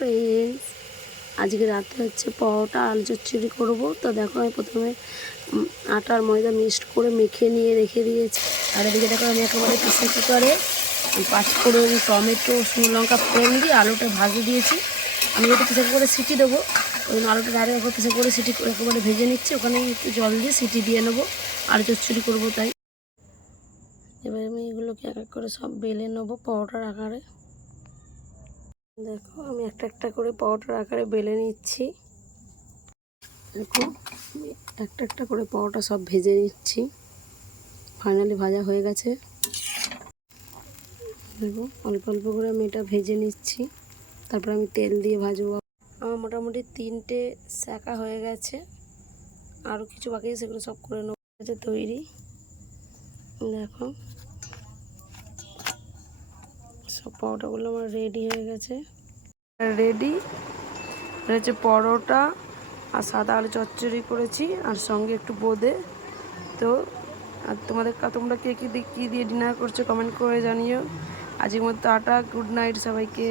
Friends, আজকে রাতে হচ্ছে পরোটা আলু চচ্চড়ি করবো। তো দেখো আমি প্রথমে আটার ময়দা মিক্সড করে মেখে নিয়ে রেখে দিয়েছি। আর এদিকে দেখো আমি একেবারে প্রেসার কুকারে পাঁচফোড়ন, টমেটো, শুকনো লঙ্কা ফোড়ন দিয়ে আলুটা ভাজে দিয়েছি। আমি যেটা প্রেসার কুকারে সিটি দেবো, ওই আলুটা ডাইরেক্ট একবার প্রেসার কুকারে সিটি একেবারে ভেজে নিচ্ছি। ওখানে একটু জল দিয়ে সিটি দিয়ে নেবো, আলু চচ্চড়ি করবো তাই। এবার আমি এগুলোকে এক এক করে সব বেলে নেবো পরোটার আকারে। দেখো আমি একটা একটা করে পরোটার আকারে বেলে নিচ্ছি। দেখো আমি একটা একটা করে পরোটা সব ভেজে নিচ্ছি। ফাইনালি ভাজা হয়ে গেছে। দেখো অল্প অল্প করে আমি এটা ভেজে নিচ্ছি, তারপর আমি তেল দিয়ে ভাজবো। আমার মোটামুটি 3টে সেকা হয়ে গেছে, আরও কিছু বাকি আছে, সেগুলো সব করে নেবো। তৈরি দেখো সব পরোটাগুলো আমার রেডি হয়ে গেছে। রেডি হচ্ছে পরোটা আর সাদা আলু চচ্চড়ি করেছি, আর সঙ্গে একটু বোঁদে। তো আর তোমরা কে কী দিয়ে ডিনার করছো কমেন্ট করে জানিও। আজকের মতো টাটা, গুড নাইট সবাইকে।